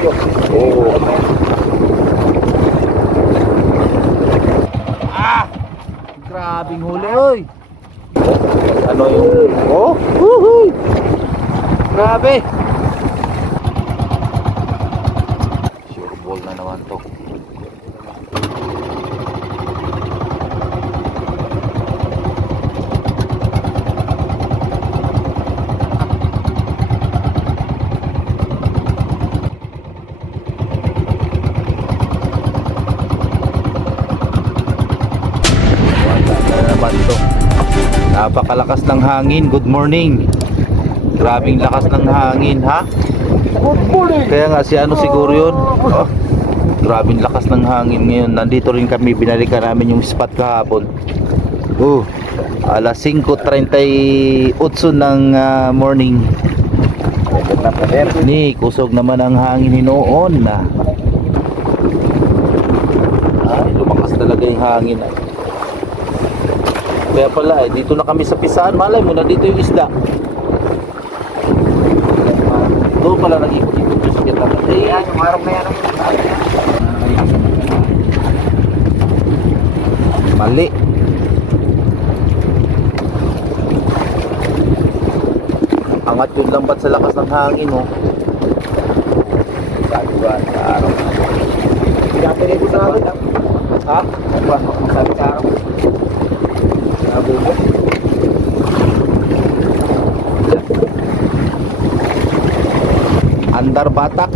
Oo. Ah! Grabing huli, oy. Ano yung... Oh? Woohoo! Grabe. Sure ball na naman to. Wala na naman to. Napakalakas ng hangin. Good morning. Grabing lakas ng hangin, ha? Kaya nga si ano siguro yun. Oh, grabing lakas ng hangin ngayon. Nandito rin kami, binalikan namin yung spot kahapon. Oh, alas 5.38 ng ah, morning. Ni, kusog naman ang hangin noon na. Ay, lumakas talaga yung hangin. ah. Kaya pala, eh, dito na kami sa pisaan. Malay mo, nandito yung isda. Doon pala nag-ikot-ikot yung sakit ako. Eh, Yan, yung araw na yan. mali. Angat yung lambat sa lakas ng hangin, oh. Sabi ba, sa araw na to. Dati rin sa akin. Ha? Sabi sa araw. Andar batak.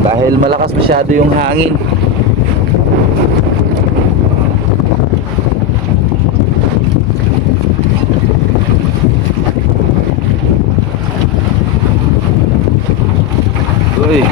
Dahil malakas masyado yung hangin. Uy.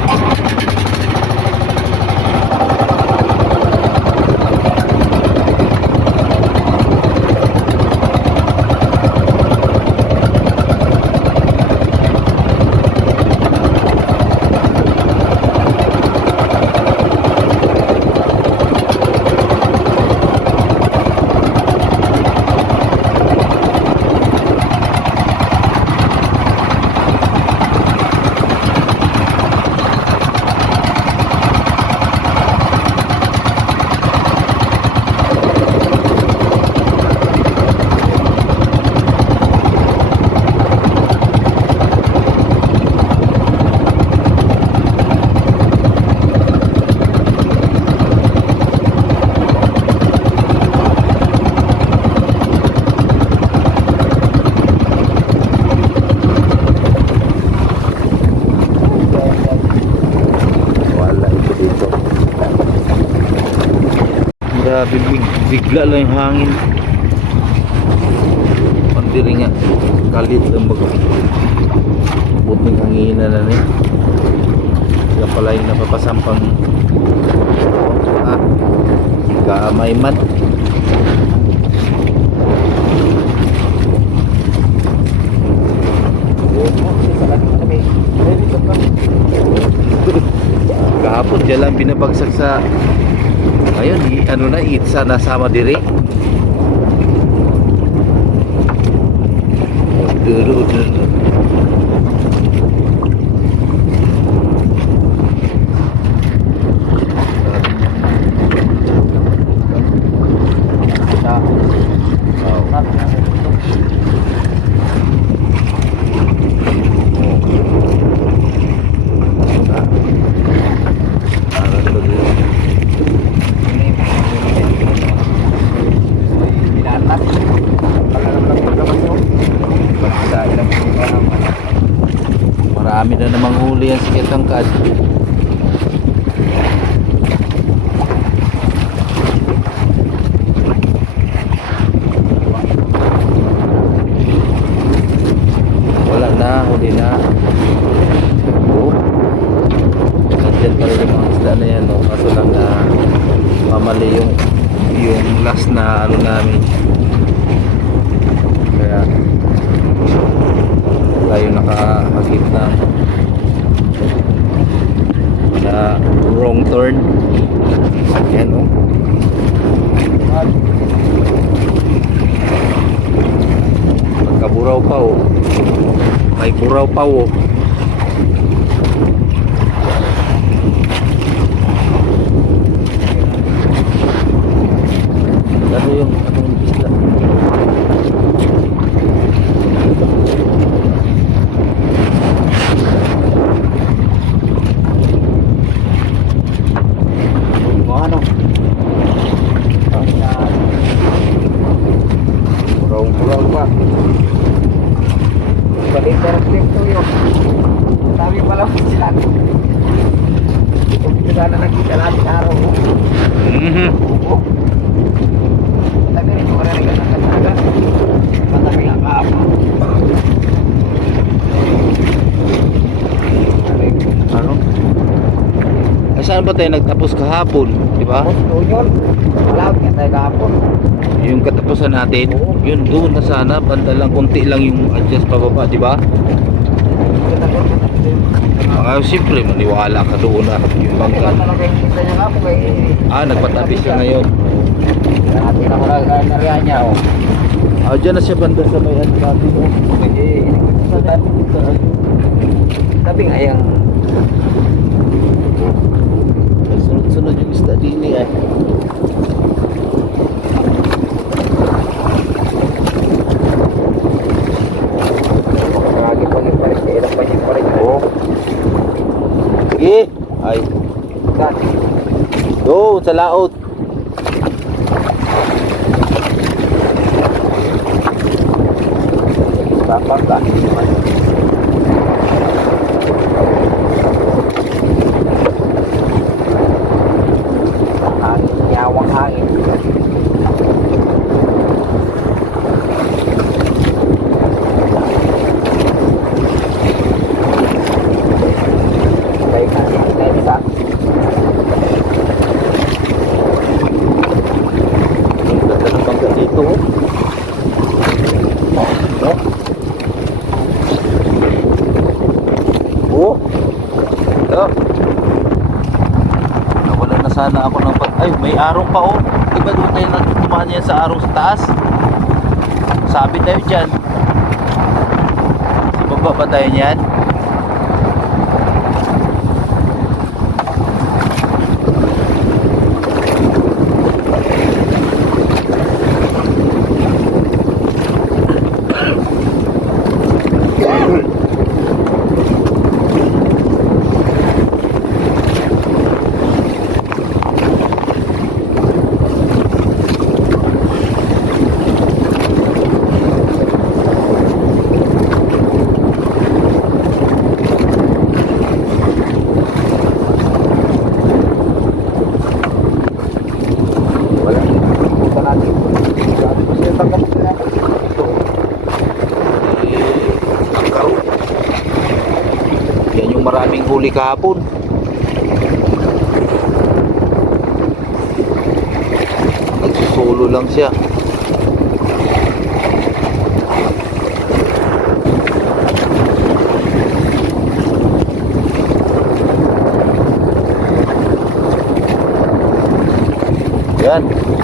Wala ito dito. Grabe, big, bigla lang yung hangin. Pandiri nga. Kalit lang baga. Abot ng hangin na na niya. Sila pala yung napapasampang ah, kaamay man. Kahapon dyan lang binabagsak sa Ayun, i- ano na, itsa na sama dire. Dulo, dulo. Para to dito. Pinaanap. Pagkalam lang po naman yun. Pagkasain lang po naman. Marami na namang huli yan si Ketangkad. Wala na, huli na. Oh. Nandiyan pa rin yung mga isda na yan, no? Kaso lang na mamali yung yung last na ano namin. Kaya tayo nakahagip na na wrong turn yan o magkaburaw pa o may buraw pa o yung katong Ba tayo nagtapos kahapon? Di ba? Tapos yun. Wala, kaya tayo kahapon. Yung katapusan natin, yun doon na sana, banda lang, konti lang yung adjust pababa, di ba? Ah, siyempre, maniwala ka doon na yung Kasi bangka. ba talaga yung kita niya kapo kay... Ah, nagpatabi siya ngayon. Natin ako sa nariya niya, oh. Ah, dyan na siya banda sa may oh. Hindi, sa Sabi nga yung... May Din eh. Lagi pa rin pa rin, ilang pa rin pa rin. Oo. Sige. Ay, Saan? doon sa laot. Tapang ka. Hangin, yawang hangin. Baik na, baik na. Ang ganda ng bangka dito, oh. No? Oh. Ito. Nawala na ako ng pag... Ay, may arong pa, oh. Di ba doon tayo nagtumahan yan sa arong sa taas? Sabi tayo dyan. Sa baba ba tayo niyan? Wala. Ito natin. Sabi ko sa'yo, tanggap ko na. Ito. Eh, angkaro. Yan yung maraming huli kahapon. Nagsusolo lang siya. Yan.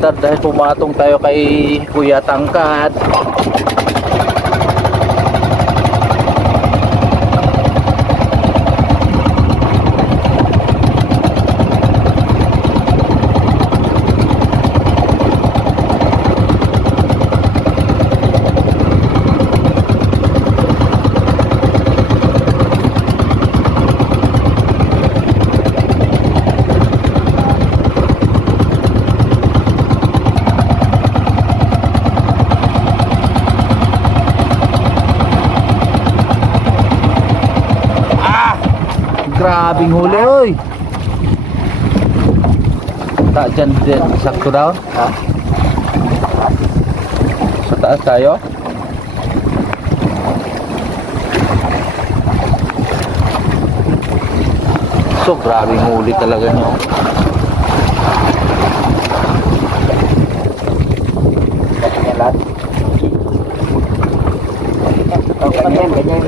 Andar dahil pumatong tayo kay Kuya Tangkad. Grabing huli, oy! Ta dyan din, sakto daw? Ha? Sa taas tayo? So, grabing huli talaga nyo. Ganyan, ganyan.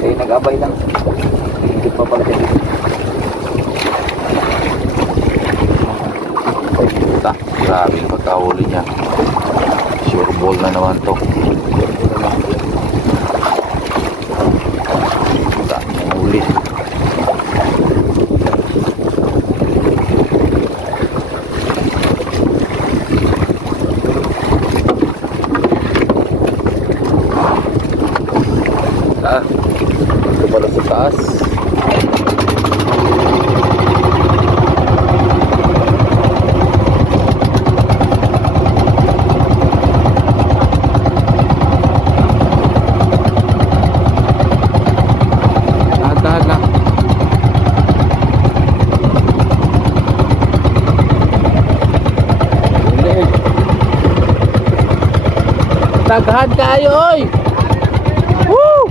Kayo nag-abay lang. Hindi pa pala siya dito. Puta, grabing pagkahuli niya. Sure ball na naman to. Puta, huli ito pala sa taas. Dahan-dahan lang. Daghan kayo, oy! Woo!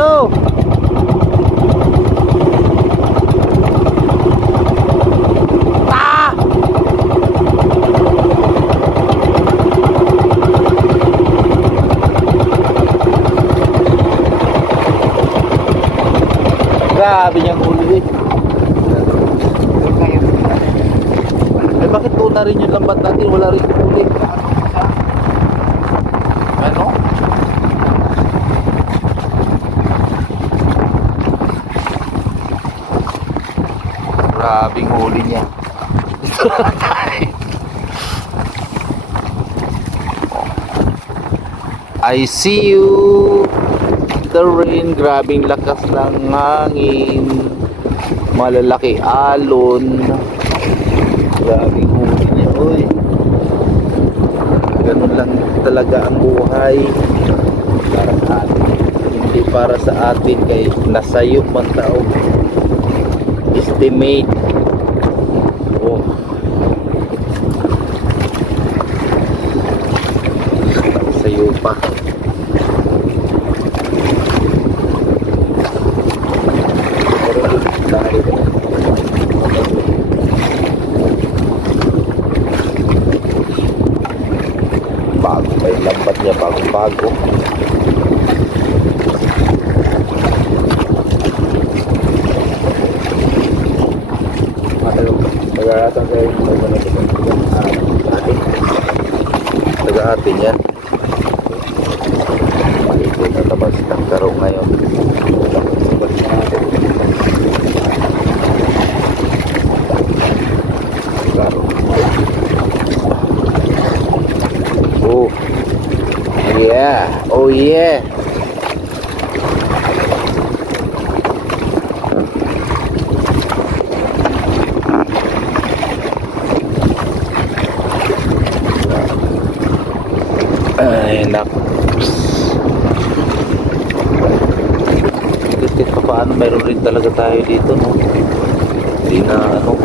So, ah! Grabe niyang huli. Eh bakit tuna rin yung lambat natin? Wala rin huli. Ano? Grabing huli niya. I see you. The rain, grabing lakas ng hangin. Malalaki alon. Grabing huli niya, oy. Ganun lang talaga ang buhay. Para sa atin. Hindi para sa atin kay nasayop man tao estimate oh pa bago pa yung lambat niya bago. Bago Mag-aaratan kayo yung ate. taga atin yan malito na tabas ng karo ngayon Sabag na natin. karo oh yeah oh yeah Ay, naku. Kahit pa paano, mayroon rin talaga tayo dito, no? Hindi na, ano,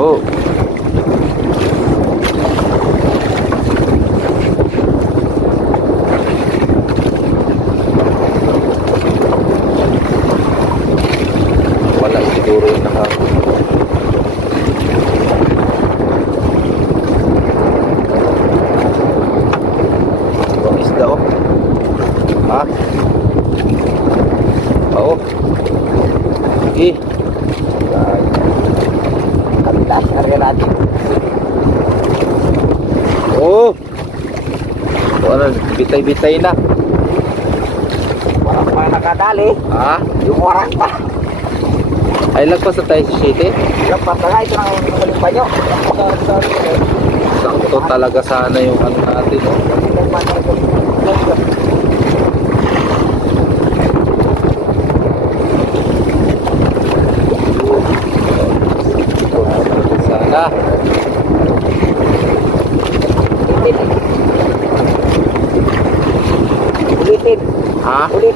Oh. Wala siguro yung naka Ibang isda oh. Ha? Oo. Sige. Natin. Oh. Ano, bitay-bitay na. Walang pa nakadali. Ha? Yung oras pa. Ay lagpas na tayo sa city. Yung patanga, ito ang umaling pa nyo. Sakto talaga sana yung ano natin. Oh. Sana. Ulitin.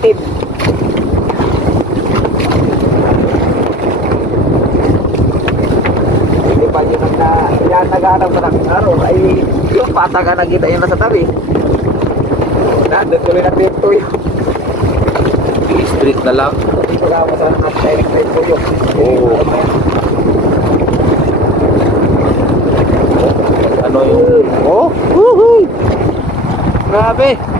Ulitin. Hindi pa yun ang na, mo ng araw ay yung pataga na kita yun nasa tabi. Nandun tuloy na pinto yun. Street na lang. Wala mo sa mga direct side po yun. Oo. Ano yung... Oh! Woohoo! Grabe!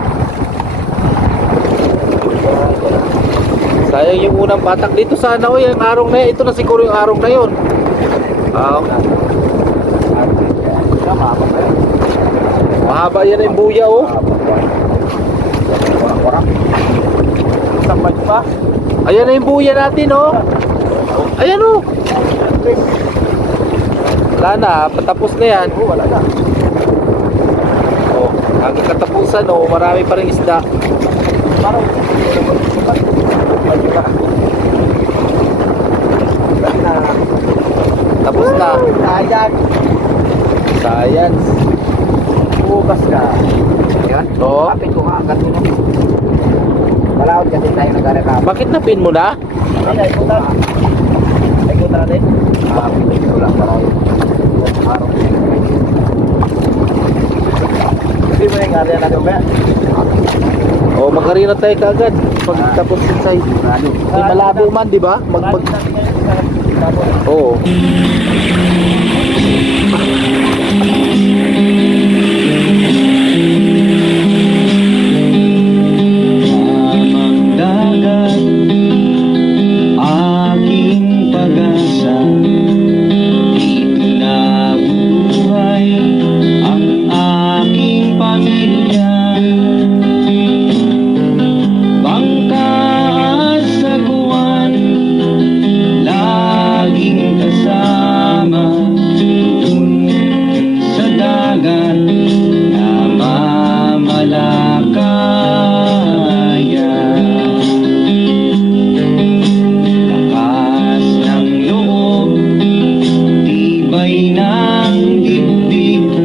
Sayang yung unang patak dito sana o yung arong na yun. Ito na siguro yung arong na yun. Ah, mahaba yan yung buya oh. Tambay pa. Ayan na yung buya natin oh. Ayan oh. Wala na, patapos na yan. Oo, wala na. Oh, hanggang katapusan oh, marami pa rin isda. Parang, Wala na. Tapos na. Sayang. Science. Bukas ka. Yan. Oo. Kapit ko nga agad yun. Malawad kasi tayo nag-arepa. Bakit napin mo na? Ay, ay, kuta. Ay, kuta natin. Ah, pinag ko lang. Para yung araw. Hindi mo yung area natin ba? Oh, magharina tayo kaagad. Pag tapos sa side. Ay, malabo man, di ba? Mag, mag... Oo. Amang ng dibdib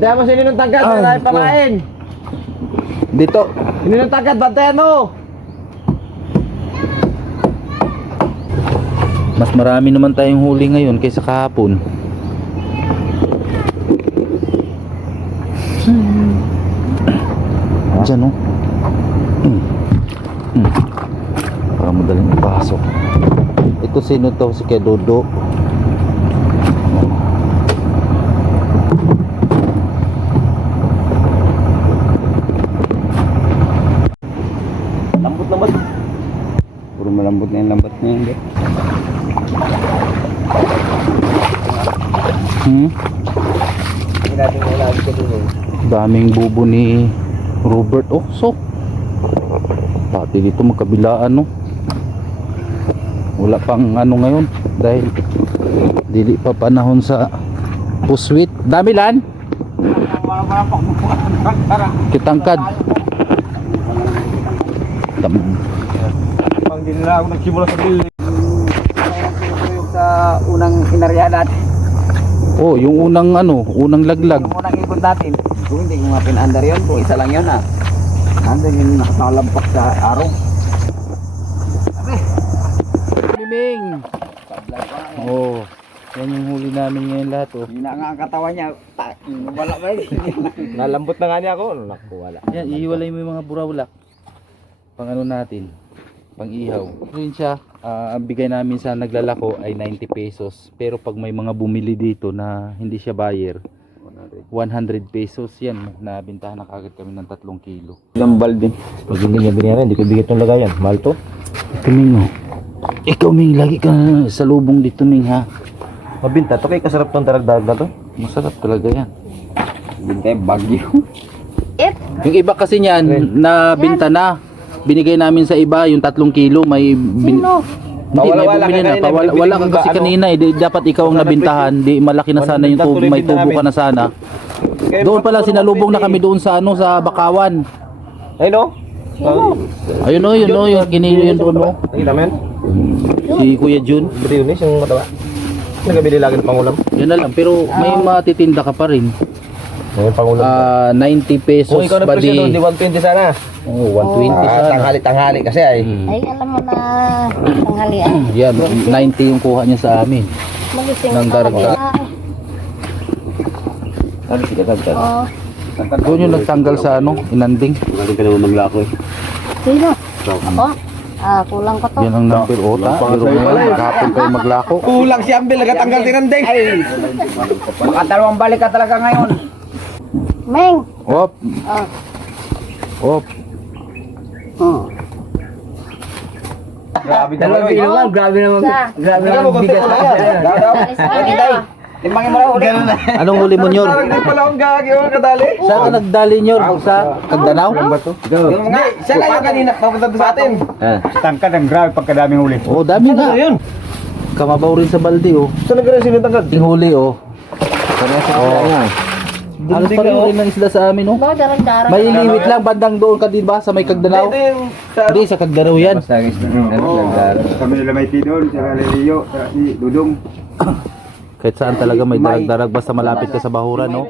Bantayan mo sino ng tangkad Ay, tayo ko. pakain. Dito. Sino ng tangkad, bantayan mo. Mas marami naman tayong huli ngayon kaysa kahapon. Diyan oh. Mm. Mm. Para madaling ipasok. Ito sino to? Si Kuya Dodo. Malambot na yung lambat niya. Hindi. Hmm? Daming bubo ni Robert. Oh, so. Pati dito magkabilaan, no? Wala pang ano ngayon. Dahil dili pa panahon sa puswit. Dami lan? Kitangkad. Dam- Din na ako nagsimula sa building. Yung sa unang inarya natin. Oh, yung unang ano, unang laglag. Yung unang ikot natin. Kung hindi ko nga pinandar yun, kung isa lang yun ah. Nandun yung nakasalampak sa araw. Miming. Oh, yan yung huli namin ngayon lahat, oh. Hindi na nga ang katawan niya. Ta- wala ba yun? Nalambot na nga niya ako. Naku, wala. Yan, ihiwalay mo yung mga burawlak. Pang ano natin, pang ihaw. Yun siya, ah, ang bigay namin sa naglalako ay 90 pesos. Pero pag may mga bumili dito na hindi siya buyer, 100 pesos yan. Nabintahan na kagad kami ng 3 kilo. Ilang balde. Pag hindi niya binayaran, hindi ko bigit ng lagayan. Mahal to. Ito Ming, oh. Ikaw Ming, lagi ka sa lubong dito Ming ha. Mabinta. To kay kasarap tong daragdag na to. Masarap talaga yan. Hindi kayo bagyo. Yung iba kasi niyan, na binta na. Binigay namin sa iba yung 3 kilo, may bin... Hindi, may Pawala-wala bumili ka na. kanina, Pawala, wala ka kasi ano? kanina eh. Di, dapat ikaw ang nabintahan. Di, malaki na sana yung tubo, may tubo ka na sana. Doon pala sinalubong na kami doon sa ano sa Bakawan. Ay no? Ayun oh, yun oh, yung kinilo yun doon oh. Nakita mo yan? Si Kuya Jun. Briones yung matawa. Nagabili lagi ng pangulam. Yan na lang. Pero may matitinda ka pa rin. Yung. Ah, 90 pesos Kung ikaw na presyo doon, di badi. 120 sana. Oh, 120 Ah, sana. tanghali-tanghali kasi ay. Hmm. Ay, alam mo na tanghalian. Yan, 90 yung kuha niya sa amin. Magising Nang ka. daragdag. Ay, Ano si Katagtag? Oo. Doon yung nagtanggal sa ano, inanding. Magaling ka naman maglako eh. Sino? Ako? Ah, kulang ko to. Yan ang number ota. Pero ngayon, kahapon kayo maglako. Kulang si Ambil, nagatanggal tinandeng. Ay, baka dalawang balik ka talaga ngayon. Meng! Op, Ah, op. Grabe Dalawang kilo nga, grabe naman. Isa. Grabe Tingnan mo, naman bigas konti na lang yan. yan. alis ka na. Timbangin mo lang ulit. Anong huli mo nyor? Hindi pala akong gagi, yung kadali. Saan ka nagdali nyor? Sa Kagdanaw? Yung nga, Siya nga yung kanina, papunta sa atin. Tangkad ang grabe pagkadaming huli. Oh, dami nga. yun? Kamabaw rin sa balde oh. Saan nagkaroon sino tangkad? Yung huli oh. Oh. Halos pa rin ng isla sa amin oh. Ba, darang-darang. May limit lang bandang doon ka din ba sa may sa... Hindi sa Kagdanaw yan. Kami nila may tidol, si Lelio, si Dudong. Kahit saan talaga may darag-darag basta malapit ka sa bahuran no.